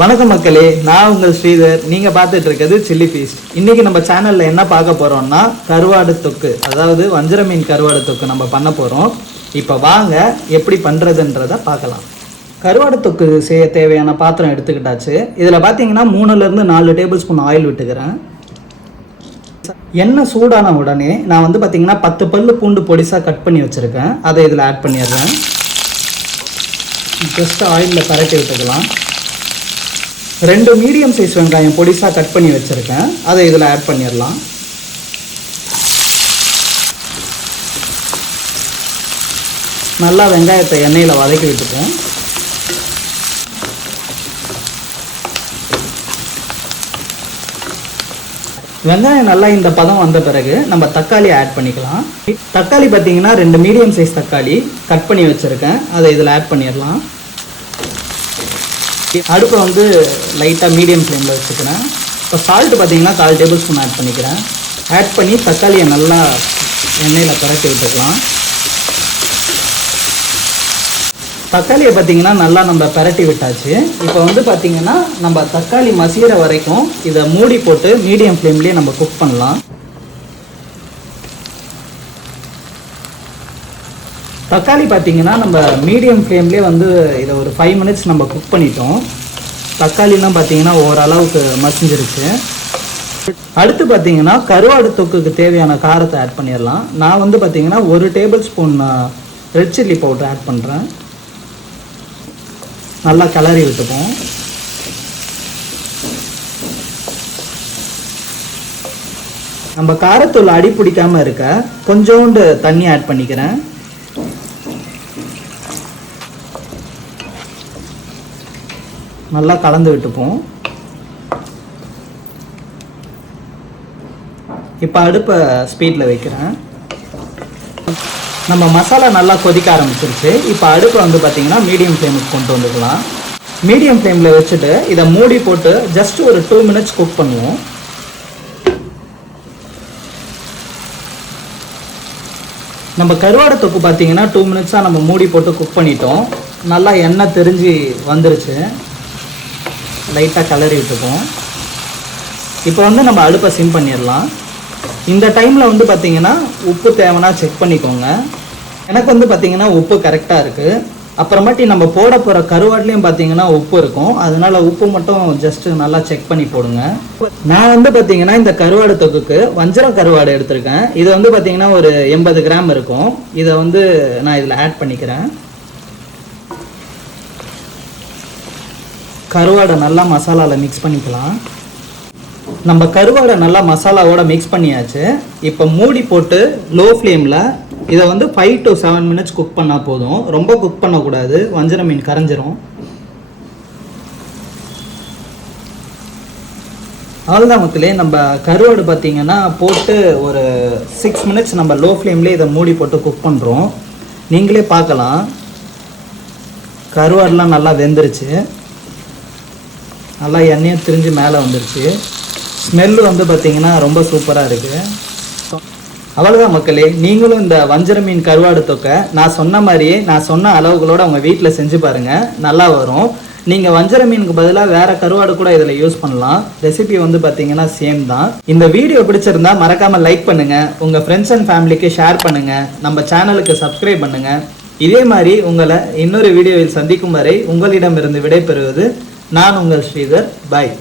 வணக்கம் மக்களே, நான் உங்கள் ஸ்ரீதர். நீங்கள் பார்த்துட்டு இருக்கிறது சில்லி பீஸ். இன்றைக்கி நம்ம சேனலில் என்ன பார்க்க போகிறோம்னா கருவாடு தொக்கு, அதாவது வஞ்சர மீன் கருவாடு தொக்கு நம்ம பண்ண போகிறோம். இப்போ வாங்க எப்படி பண்ணுறதுன்றதை பார்க்கலாம். கருவாடு தொக்கு செய்ய தேவையான பாத்திரம் எடுத்துக்கிட்டாச்சு. இதில் பார்த்தீங்கன்னா 3லேருந்து 4 டேபிள் ஸ்பூன் ஆயில் விட்டுக்கிறேன். எண்ணெய் சூடான உடனே நான் வந்து பார்த்தீங்கன்னா 10 பல்லு பூண்டு பொடிசாக கட் பண்ணி வச்சுருக்கேன். அதை இதில் ஆட் பண்ணிடுறேன். ஜஸ்ட் ஆயிலில் பரட்டி விட்டுக்கலாம். 2 மீடியம் சைஸ் வெங்காயம் பொடிசாக கட் பண்ணி வச்சுருக்கேன். அதை இதில் ஆட் பண்ணிடலாம். நல்லா வெங்காயத்தை எண்ணெயில் வதக்கி விட்டுப்போம். வெங்காயம் நல்லா இந்த பதம் வந்த பிறகு நம்ம தக்காளி ஆட் பண்ணிக்கலாம். தக்காளி பார்த்தீங்கன்னா 2 மீடியம் சைஸ் தக்காளி கட் பண்ணி வச்சுருக்கேன். அதை இதில் ஆட் பண்ணிடலாம். அடுப்பை வந்து லைட்டாக மீடியம் ஃப்ளேமில் வச்சுக்கிறேன். இப்போ சால்ட்டு பார்த்தீங்கன்னா 1/4 டேபிள் ஸ்பூன் ஆட் பண்ணிக்கிறேன். ஆட் பண்ணி தக்காளியை நல்லா எண்ணெயில் பரட்டி விட்டுக்கலாம். தக்காளியை பார்த்தீங்கன்னா நல்லா நம்ம பரட்டி விட்டாச்சு. இப்போ வந்து பார்த்தீங்கன்னா நம்ம தக்காளி மசிகிற வரைக்கும் இதை மூடி போட்டு மீடியம் ஃப்ளேம்லேயே நம்ம குக் பண்ணலாம். தக்காளி பார்த்தீங்கன்னா நம்ம மீடியம் ஃப்ளேம்லேயே வந்து இதை ஒரு 5 மினிட்ஸ் நம்ம குக் பண்ணிட்டோம். தக்காளிலாம் பார்த்தீங்கன்னா ஓரளவுக்கு மசிஞ்சிருச்சு. அடுத்து பார்த்தீங்கன்னா கருவாடு தொக்குக்கு தேவையான காரத்தை ஆட் பண்ணிடலாம். நான் வந்து பார்த்தீங்கன்னா 1 table spoon red chilli powder add பண்ணுறேன். நல்லா கிளறி விட்டுப்போம். நம்ம காரத்தூள் அடி பிடிக்காமல் இருக்க கொஞ்சோண்டு தண்ணி ஆட் பண்ணிக்கிறேன். நல்லா கலந்து விட்டுப்போம். இப்போ அடுப்பை ஸ்பீடில் வைக்கிறேன். நம்ம மசாலா நல்லா கொதிக்க ஆரம்பிச்சிருச்சு. இப்போ அடுப்பை வந்து பார்த்தீங்கன்னா மீடியம் ஃப்ளேமுக்கு கொண்டு வந்துக்கலாம். மீடியம் ஃப்ளேமில் வச்சுட்டு இதை மூடி போட்டு ஜஸ்ட் ஒரு 2 மினிட்ஸ் குக் பண்ணுவோம். நம்ம கருவாடு தொக்கு பார்த்தீங்கன்னா 2 மினிட்ஸாக நம்ம மூடி போட்டு குக் பண்ணிட்டோம். நல்லா எண்ணெய் தெரிஞ்சு வந்துருச்சு. லைட்டாக கலரி விட்டுப்போம். இப்போ வந்து நம்ம அடுப்பை சிம் பண்ணிடலாம். இந்த டைமில் வந்து பார்த்திங்கன்னா உப்பு தேவைன்னா செக் பண்ணிக்கோங்க. எனக்கு வந்து பார்த்திங்கன்னா உப்பு கரெக்டாக இருக்குது. அப்புறமாட்டி நம்ம போட போகிற கருவாடுலேயும் பார்த்திங்கன்னா உப்பு இருக்கும். அதனால உப்பு மட்டும் ஜஸ்ட்டு நல்லா செக் பண்ணி போடுங்க. நான் வந்து பார்த்திங்கன்னா இந்த கருவாடு தொக்குக்கு வஞ்சரம் கருவாடு எடுத்திருக்கேன். இது வந்து பார்த்திங்கன்னா ஒரு 80 கிராம் இருக்கும். இதை வந்து நான் இதில் ஆட் பண்ணிக்கிறேன். கருவாடை நல்லா மசாலாவில் மிக்ஸ் பண்ணிக்கலாம். நம்ம கருவாடை நல்லா மசாலாவோட மிக்ஸ் பண்ணியாச்சு. இப்போ மூடி போட்டு லோ ஃப்ளேமில் இதை வந்து 5 to 7 மினிட்ஸ் குக் பண்ணால் போதும். ரொம்ப குக் பண்ணக்கூடாது, வஞ்சர மீன் கரைஞ்சிரும். அவ்வளோதான் மக்களே. நம்ம கருவாடு பார்த்திங்கன்னா போட்டு ஒரு 6 மினிட்ஸ் நம்ம லோ ஃப்ளேம்லேயே இதை மூடி போட்டு குக் பண்ணுறோம். நீங்களே பார்க்கலாம், கருவாடுலாம் நல்லா வெந்துருச்சு. நல்லா எண்ணெயை திரிஞ்சு மேலே வந்துருச்சு. ஸ்மெல்லு வந்து பார்த்திங்கன்னா ரொம்ப சூப்பராக இருக்குது. அவ்வளோதான் மக்களே, நீங்களும் இந்த வஞ்சர மீன் கருவாடு தொக்கை நான் சொன்ன மாதிரியே நான் சொன்ன அளவுகளோடு அவங்க வீட்டில் செஞ்சு பாருங்கள், நல்லா வரும். நீங்கள் வஞ்சர மீனுக்கு பதிலாக வேறு கருவாடு கூட இதில் யூஸ் பண்ணலாம். ரெசிபி வந்து பார்த்திங்கன்னா சேம் தான். இந்த வீடியோ பிடிச்சிருந்தா மறக்காமல் லைக் பண்ணுங்கள், உங்கள் ஃப்ரெண்ட்ஸ் அண்ட் ஃபேமிலிக்கு ஷேர் பண்ணுங்கள், நம்ம சேனலுக்கு சப்ஸ்கிரைப் பண்ணுங்கள். இதே மாதிரி உங்களை இன்னொரு வீடியோவில் சந்திக்கும் வரை உங்களிடமிருந்து விடைபெறுவது நான் உங்கள் ஸ்ரீதர். பாய்.